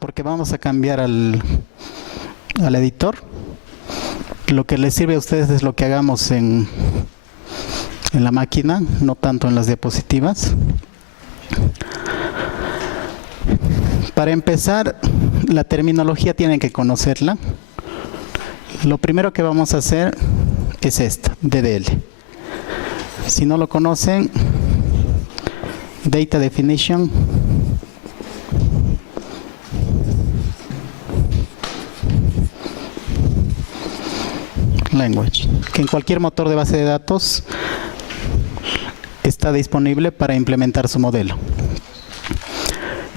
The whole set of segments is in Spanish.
porque vamos a cambiar al editor. Lo que les sirve a ustedes es lo que hagamos en la máquina, no tanto en las diapositivas. Para empezar, la terminología tienen que conocerla. Lo primero que vamos a hacer es esta, DDL. Si no lo conocen, Data Definition. Language, que en cualquier motor de base de datos está disponible para implementar su modelo.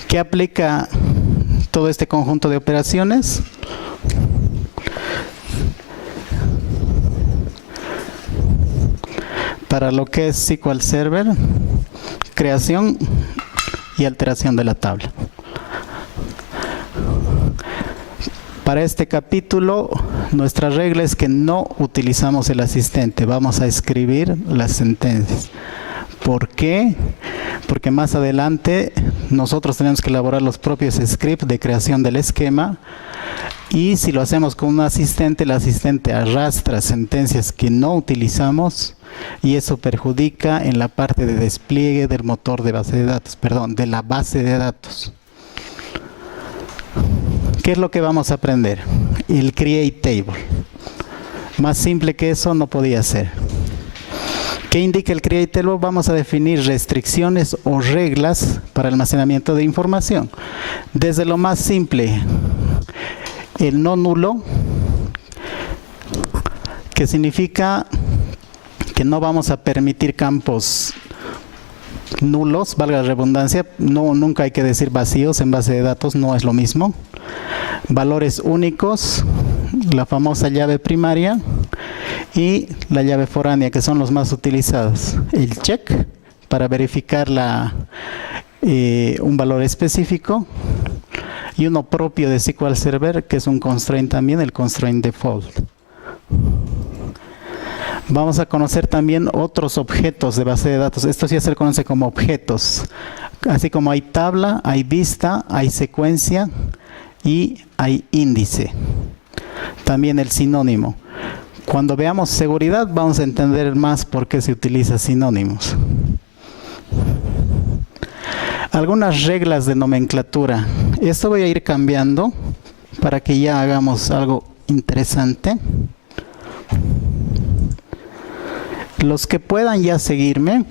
¿Qué aplica todo este conjunto de operaciones? Para lo que es SQL Server, creación y alteración de la tabla. Para este capítulo, nuestra regla es que no utilizamos el asistente, vamos a escribir las sentencias. ¿Por qué? Porque más adelante nosotros tenemos que elaborar los propios scripts de creación del esquema, y si lo hacemos con un asistente, el asistente arrastra sentencias que no utilizamos y eso perjudica en la parte de despliegue del motor de base de datos, perdón, de la base de datos. ¿Qué es lo que vamos a aprender? El Create Table. Más simple que eso no podía ser. ¿Qué indica el Create Table? Vamos a definir restricciones o reglas para almacenamiento de información. Desde lo más simple, el no nulo, que significa que no vamos a permitir campos nulos, valga la redundancia, nunca hay que decir vacíos en base de datos, no es lo mismo. Valores únicos, la famosa llave primaria y la llave foránea, que son los más utilizados. El check para verificar un valor específico, y uno propio de SQL Server, que es un constraint también, el constraint default. Vamos a conocer también otros objetos de base de datos. Esto ya se conoce como objetos. Así como hay tabla, hay vista, hay secuencia y hay índice. También el sinónimo. Cuando veamos seguridad vamos a entender más por qué se utiliza sinónimos. Algunas reglas de nomenclatura. Esto voy a ir cambiando para que ya hagamos algo interesante. Los que puedan ya seguirme.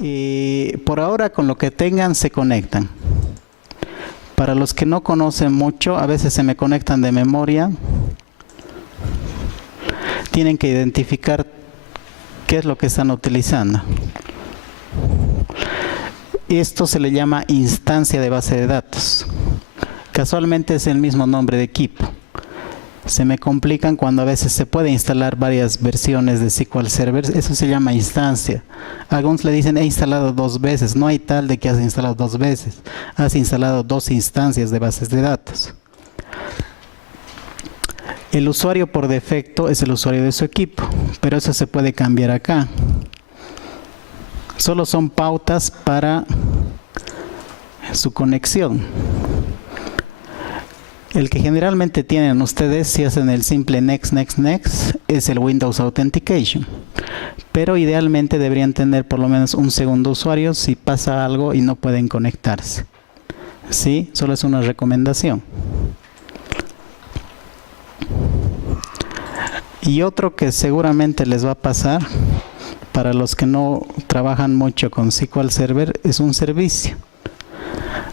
Y por ahora con lo que tengan se conectan. Para los que no conocen mucho, a veces se me conectan de memoria. Tienen que identificar qué es lo que están utilizando. Esto se le llama instancia de base de datos. Casualmente es el mismo nombre de equipo. Se me complican cuando a veces se puede instalar varias versiones de SQL Server. Eso se llama instancia. Algunos le dicen he instalado 2 veces. No hay tal de que has instalado 2 veces. Has instalado 2 instancias de bases de datos. El usuario por defecto es el usuario de su equipo, pero eso se puede cambiar acá. Solo son pautas para su conexión. El que generalmente tienen ustedes, si hacen el simple next, next, next, es el Windows Authentication. Pero idealmente deberían tener por lo menos un segundo usuario si pasa algo y no pueden conectarse. ¿Sí? Solo es una recomendación. Y otro que seguramente les va a pasar, para los que no trabajan mucho con SQL Server, es un servicio.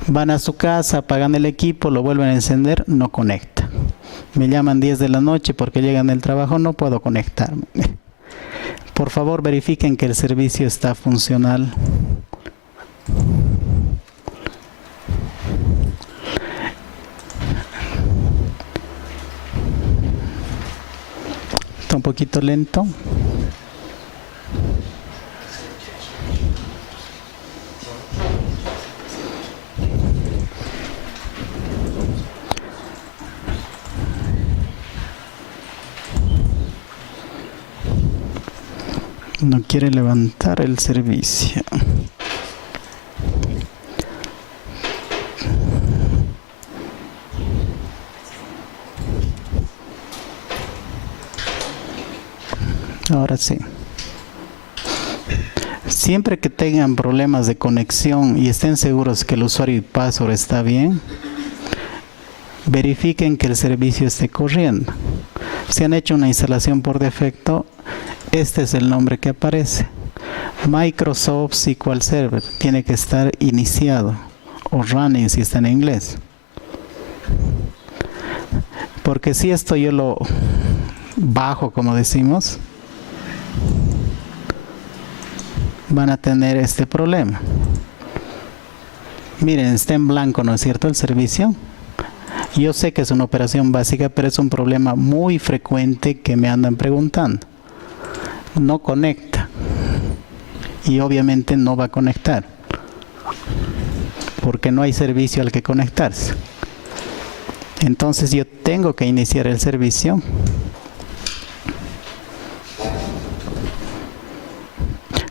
Van a su casa, apagan el equipo, lo vuelven a encender, no conecta. Me llaman 10 de la noche porque llegan del trabajo, no puedo conectarme. Por favor, verifiquen que el servicio está funcional. Está un poquito lento. No quiere levantar el servicio. Ahora sí. Siempre que tengan problemas de conexión y estén seguros que el usuario y password está bien, verifiquen que el servicio esté corriendo. Si han hecho una instalación por defecto, este es el nombre que aparece. Microsoft SQL Server tiene que estar iniciado o running si está en inglés. Porque si esto yo lo bajo, como decimos, van a tener este problema. Miren, está en blanco, ¿no es cierto? El servicio. Yo sé que es una operación básica, pero es un problema muy frecuente que me andan preguntando. No conecta. Y obviamente no va a conectar. Porque no hay servicio al que conectarse. Entonces yo tengo que iniciar el servicio.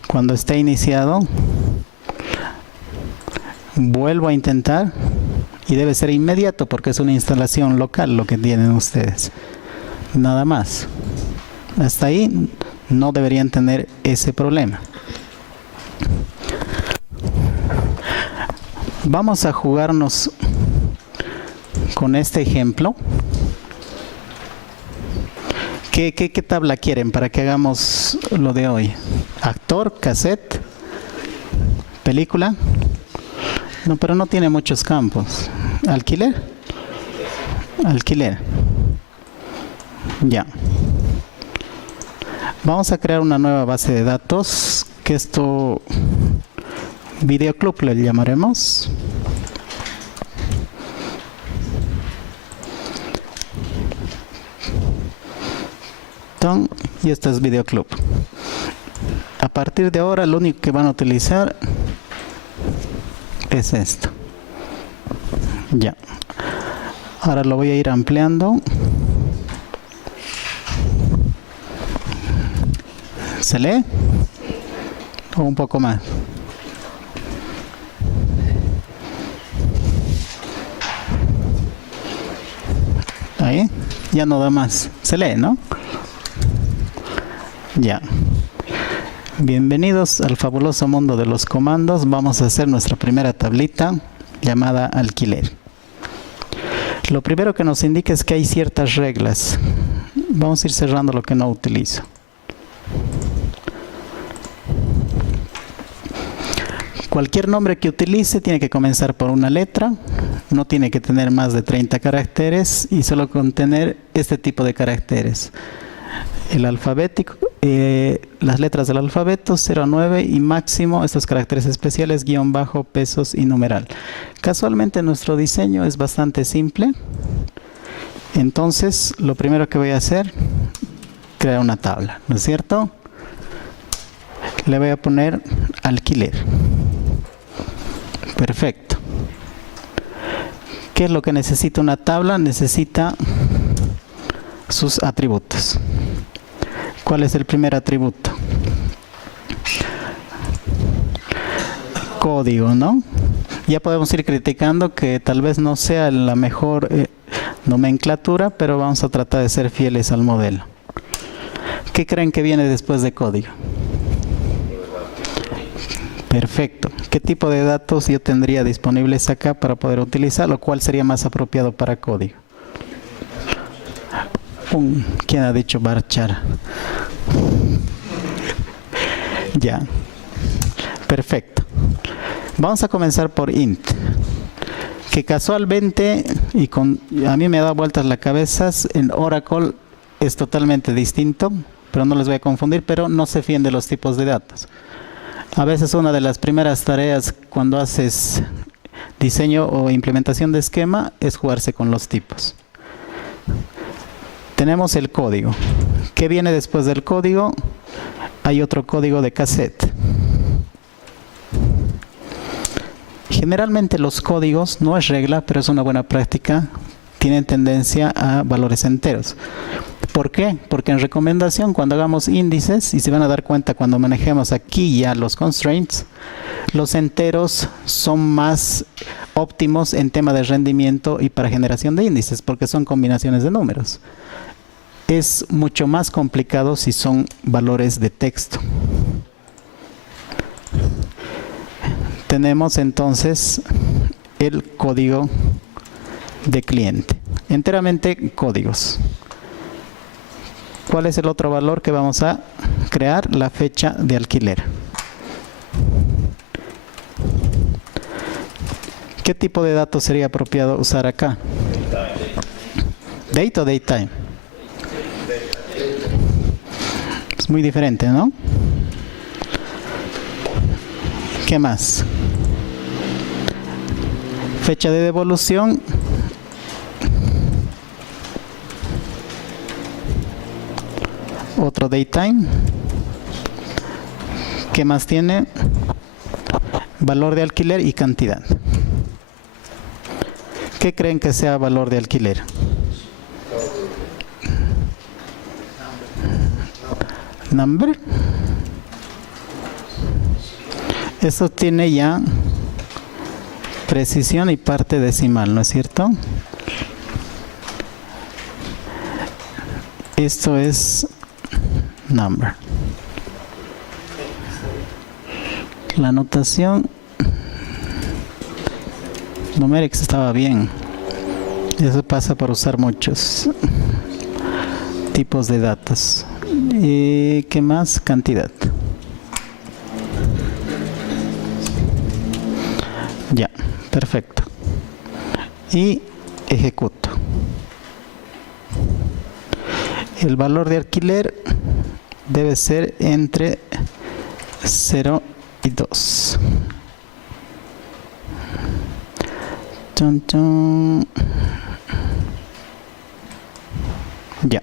Cuando esté iniciado, vuelvo a intentar y debe ser inmediato porque es una instalación local lo que tienen ustedes. Nada más. Hasta ahí no deberían tener ese problema. Vamos a jugarnos con este ejemplo. ¿Qué tabla quieren para que hagamos lo de hoy? ¿Actor, cassette, película? No, pero no tiene muchos campos. ¿Alquiler? Alquiler. Ya. Vamos a crear una nueva base de datos, que esto, videoclub le llamaremos. Y esto es videoclub. A partir de ahora lo único que van a utilizar es esto. Ya. Ahora lo voy a ir ampliando. ¿Se lee? O un poco más. Ahí. Ya no da más. Se lee, ¿no? Ya. Bienvenidos al fabuloso mundo de los comandos. Vamos a hacer nuestra primera tablita llamada alquiler. Lo primero que nos indica es que hay ciertas reglas. Vamos a ir cerrando lo que no utilizo. Cualquier nombre que utilice tiene que comenzar por una letra, no tiene que tener más de 30 caracteres y solo contener este tipo de caracteres. El alfabético, las letras del alfabeto, 0 a 9 y máximo estos caracteres especiales, guión bajo, pesos y numeral. Casualmente nuestro diseño es bastante simple. Entonces, lo primero que voy a hacer, crear una tabla, ¿no es cierto? Le voy a poner alquiler. Perfecto. ¿Qué es lo que necesita una tabla? Necesita sus atributos. ¿Cuál es el primer atributo? Código, ¿no? Ya podemos ir criticando que tal vez no sea la mejor nomenclatura, pero vamos a tratar de ser fieles al modelo. ¿Qué creen que viene después de código? Perfecto. ¿Qué tipo de datos yo tendría disponibles acá para poder utilizarlo? ¿Cuál sería más apropiado para código? ¿Quién ha dicho varchar? Ya. Perfecto. Vamos a comenzar por int. Que casualmente, a mí me da vueltas la cabeza, en Oracle es totalmente distinto, pero no les voy a confundir, pero no se fíen de los tipos de datos. A veces una de las primeras tareas cuando haces diseño o implementación de esquema es jugarse con los tipos. Tenemos el código. ¿Qué viene después del código? Hay otro código de cassette. Generalmente los códigos, no es regla, pero es una buena práctica, tienen tendencia a valores enteros. ¿Por qué? Porque en recomendación, cuando hagamos índices, y se van a dar cuenta cuando manejemos aquí ya los constraints, los enteros son más óptimos en tema de rendimiento y para generación de índices, porque son combinaciones de números. Es mucho más complicado si son valores de texto. Tenemos entonces el código de cliente, enteramente códigos. ¿Cuál es el otro valor que vamos a crear? La fecha de alquiler. ¿Qué tipo de datos sería apropiado usar acá? Date o datetime. Es muy diferente, ¿no? ¿Qué más? Fecha de devolución. Otro datetime. ¿Qué más tiene? Valor de alquiler y cantidad. ¿Qué creen que sea valor de alquiler? Number. Eso tiene ya precisión y parte decimal, ¿no es cierto? Esto es number. La notación numerics estaba bien. Eso pasa por usar muchos tipos de datos. ¿Qué más? Cantidad. Ya, perfecto. Y ejecuto. El valor de alquiler debe ser entre 0 y 2. Chun, chun. Ya.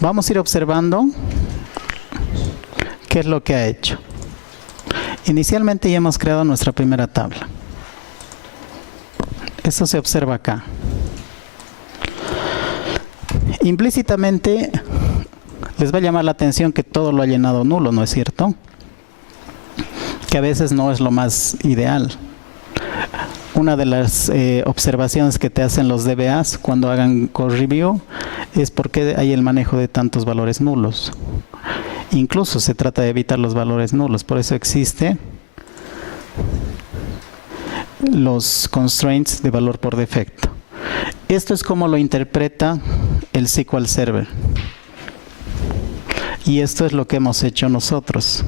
Vamos a ir observando qué es lo que ha hecho. Inicialmente ya hemos creado nuestra primera tabla. Eso se observa acá. Implícitamente les va a llamar la atención que todo lo ha llenado nulo, ¿no es cierto? Que a veces no es lo más ideal. Una de las observaciones que te hacen los DBAs cuando hagan code review es por qué hay el manejo de tantos valores nulos. Incluso se trata de evitar los valores nulos, por eso existe los constraints de valor por defecto. Esto es como lo interpreta el SQL Server. Y esto es lo que hemos hecho nosotros.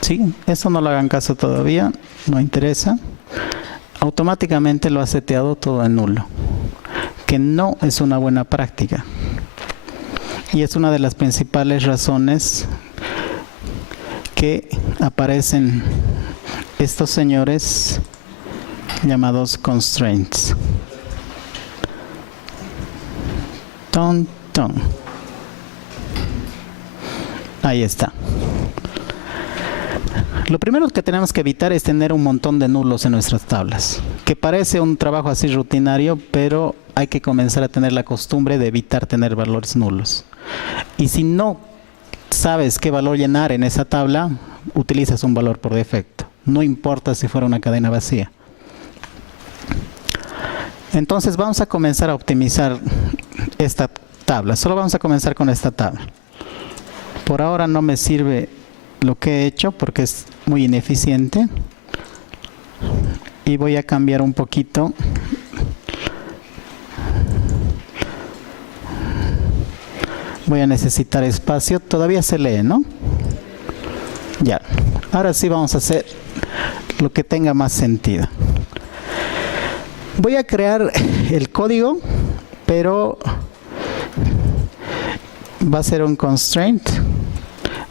Sí, eso no lo hagan caso todavía, no interesa. Automáticamente lo ha seteado todo en nulo, que no es una buena práctica. Y es una de las principales razones que aparecen estos señores llamados constraints. Ton, ton. Ahí está. Lo primero que tenemos que evitar es tener un montón de nulos en nuestras tablas, que parece un trabajo así rutinario, pero hay que comenzar a tener la costumbre de evitar tener valores nulos. Y si no sabes qué valor llenar en esa tabla, utilizas un valor por defecto. No importa si fuera una cadena vacía. Entonces vamos a comenzar a optimizar esta tabla. Solo vamos a comenzar con esta tabla. Por ahora no me sirve lo que he hecho porque es muy ineficiente. Y voy a cambiar un poquito. Voy a necesitar espacio. Todavía se lee, ¿no? Ya. Ahora sí vamos a hacer lo que tenga más sentido. Voy a crear el código, pero va a ser un constraint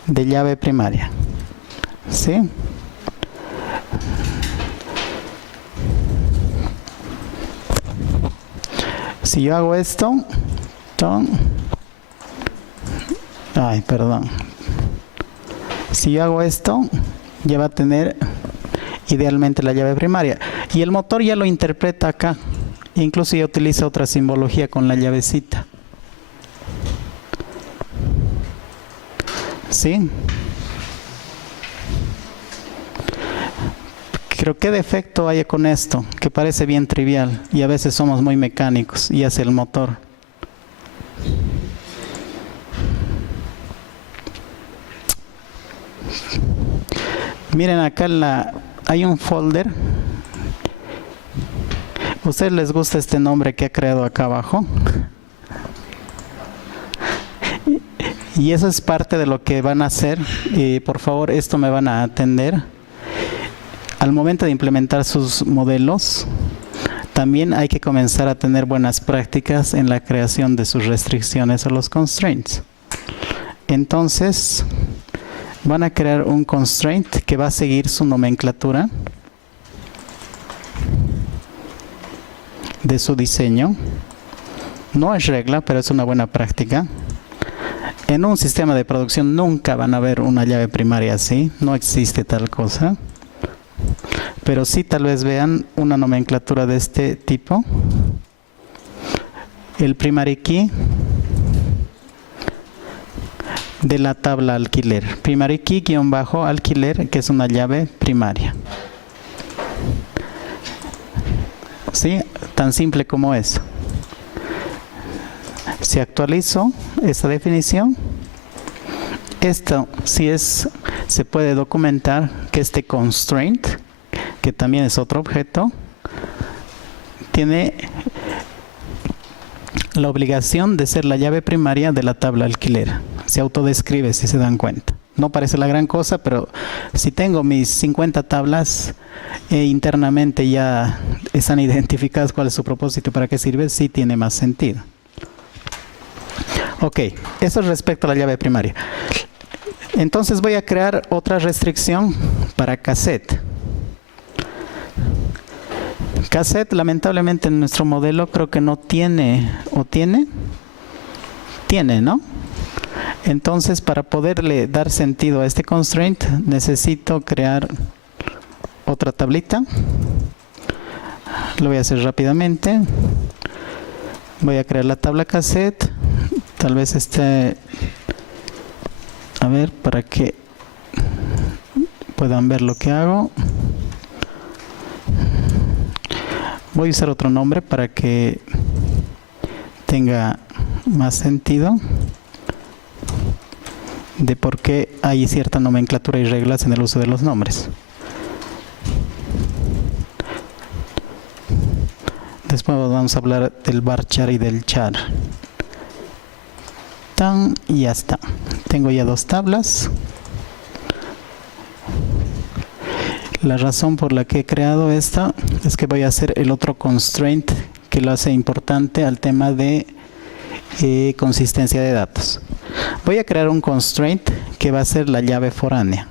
de llave primaria. ¿Sí? Si yo hago esto, si yo hago esto, ya va a tener idealmente la llave primaria. Y el motor ya lo interpreta acá. Incluso ya utiliza otra simbología con la llavecita. ¿Sí? Creo que defecto hay con esto, que parece bien trivial y a veces somos muy mecánicos y hace el motor. Miren acá hay un folder. ¿A ustedes les gusta este nombre que ha creado acá abajo? Y eso es parte de lo que van a hacer. Por favor, esto me van a atender. Al momento de implementar sus modelos, también hay que comenzar a tener buenas prácticas en la creación de sus restricciones o los constraints. Entonces, van a crear un constraint que va a seguir su nomenclatura de su diseño. No es regla, pero es una buena práctica. En un sistema de producción nunca van a ver una llave primaria así, no existe tal cosa. Pero sí tal vez vean una nomenclatura de este tipo. El primary key de la tabla alquiler. Primary key _ alquiler, que es una llave primaria. ¿Sí? Tan simple como eso. Si actualizo esta definición, esto sí se puede documentar que este constraint, que también es otro objeto, tiene la obligación de ser la llave primaria de la tabla alquiler. Se autodescribe, si se dan cuenta. No parece la gran cosa, pero si tengo mis 50 tablas internamente ya están identificadas cuál es su propósito y para qué sirve, sí tiene más sentido. Ok, eso es respecto a la llave primaria. Entonces voy a crear otra restricción para cassette. Cassette, lamentablemente en nuestro modelo creo que no tiene, ¿o tiene? Tiene, ¿no? Entonces, para poderle dar sentido a este constraint, necesito crear otra tablita. Lo voy a hacer rápidamente. Voy a crear la tabla cassette. Tal vez a ver, para que puedan ver lo que hago. Voy a usar otro nombre para que tenga más sentido de por qué hay cierta nomenclatura y reglas en el uso de los nombres. Después vamos a hablar del varchar y del char. Y ya está. Tengo ya dos tablas. La razón por la que he creado esta es que voy a hacer el otro constraint que lo hace importante al tema de consistencia de datos. Voy a crear un constraint que va a ser la llave foránea,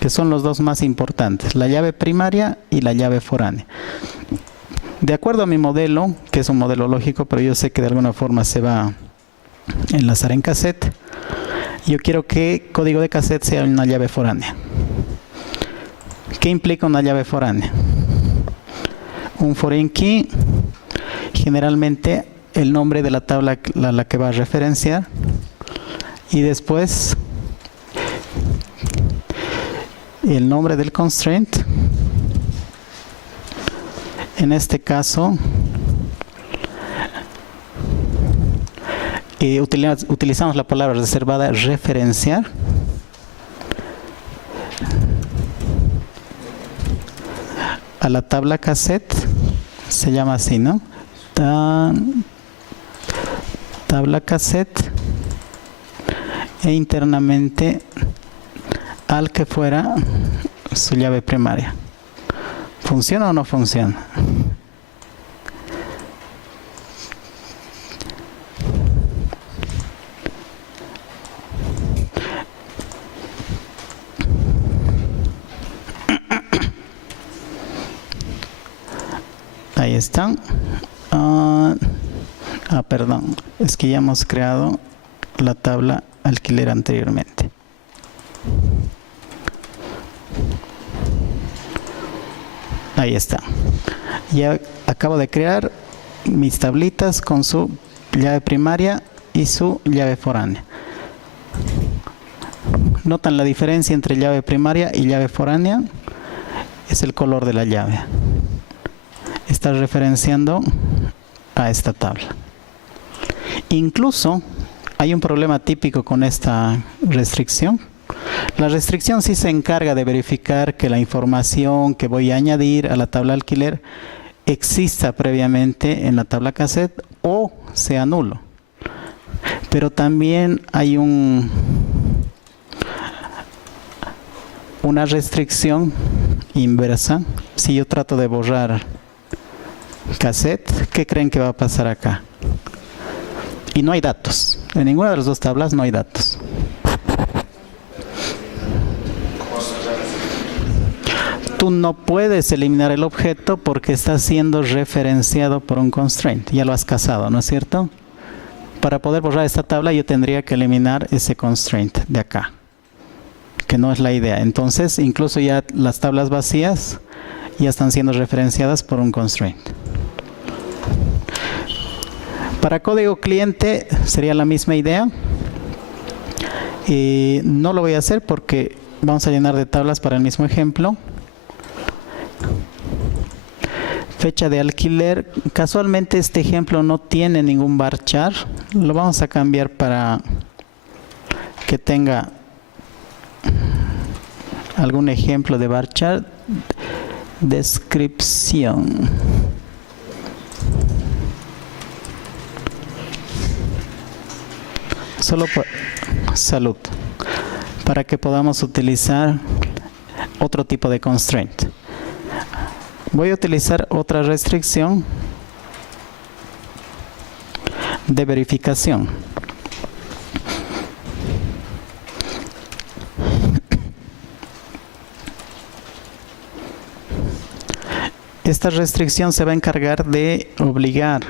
que son los dos más importantes, la llave primaria y la llave foránea. De acuerdo a mi modelo, que es un modelo lógico, pero yo sé que de alguna forma se va a enlazar en cassette, yo quiero que código de cassette sea una llave foránea. ¿Qué implica una llave foránea? Un foreign key, generalmente el nombre de la tabla a la que va a referenciar, y después el nombre del constraint. En este caso utilizamos la palabra reservada referenciar. A la tabla cassette se llama así, ¿no? Tabla cassette e internamente al que fuera su llave primaria. ¿Funciona o no funciona? Ahí están. Perdón, es que ya hemos creado la tabla alquiler anteriormente. Ahí está. Ya acabo de crear mis tablitas con su llave primaria y su llave foránea. ¿Notan la diferencia entre llave primaria y llave foránea? Es el color de la llave. Está referenciando a esta tabla. Incluso hay un problema típico con esta restricción. La restricción sí se encarga de verificar que la información que voy a añadir a la tabla alquiler exista previamente en la tabla cassette o sea nulo. Pero también hay una restricción inversa. Si yo trato de borrar cassette, ¿qué creen que va a pasar acá? Y no hay datos. En ninguna de las dos tablas no hay datos. Tú no puedes eliminar el objeto porque está siendo referenciado por un constraint. Ya lo has casado, ¿no es cierto? Para poder borrar esta tabla yo tendría que eliminar ese constraint de acá, que no es la idea. Entonces, incluso ya las tablas vacías ya están siendo referenciadas por un constraint. Para código cliente sería la misma idea. No lo voy a hacer porque vamos a llenar de tablas para el mismo ejemplo. Fecha de alquiler. Casualmente este ejemplo no tiene ningún varchar. Lo vamos a cambiar para que tenga algún ejemplo de varchar. Descripción. Solo por salud. Para que podamos utilizar otro tipo de constraint. Voy a utilizar otra restricción de verificación. Esta restricción se va a encargar de obligar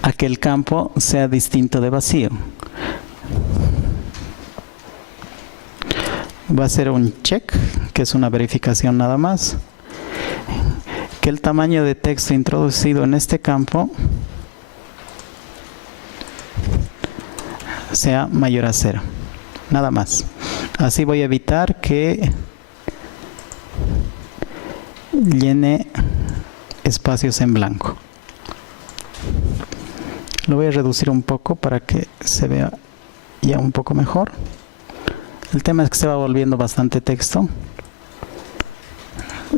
a que el campo sea distinto de vacío. Va a ser un check, que es una verificación nada más, que el tamaño de texto introducido en este campo sea mayor a 0, nada más. Así voy a evitar que llene espacios en blanco. Lo voy a reducir un poco para que se vea ya un poco mejor. El tema es que se va volviendo bastante texto.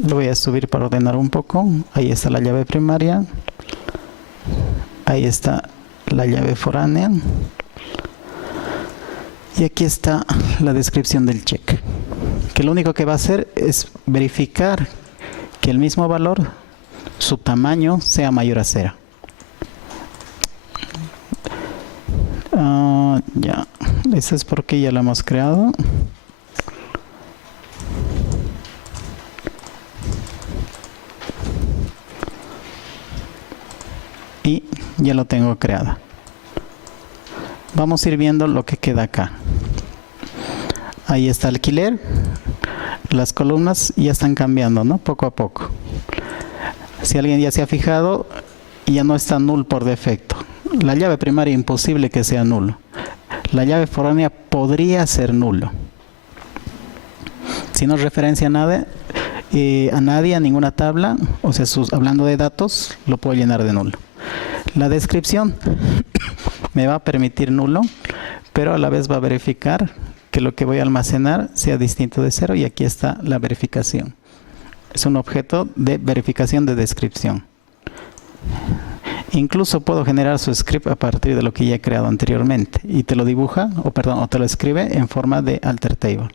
Lo voy a subir para ordenar un poco. Ahí está la llave primaria. Ahí está la llave foránea. Y aquí está la descripción del check. Que lo único que va a hacer es verificar que el mismo valor, su tamaño, sea mayor a 0. Ya, eso es porque ya lo hemos creado. Y ya lo tengo creado. Vamos a ir viendo lo que queda acá. Ahí está alquiler. Las columnas ya están cambiando, ¿no? Poco a poco. Si alguien ya se ha fijado, ya no está null por defecto. La llave primaria imposible que sea nulo. La llave foránea podría ser nulo. Si no referencia a nada, a ninguna tabla, o sea, hablando de datos, lo puedo llenar de nulo. La descripción me va a permitir nulo, pero a la vez va a verificar que lo que voy a almacenar sea distinto de 0, y aquí está la verificación. Es un objeto de verificación de descripción. Incluso puedo generar su script a partir de lo que ya he creado anteriormente y te lo dibuja, o te lo escribe en forma de alter table.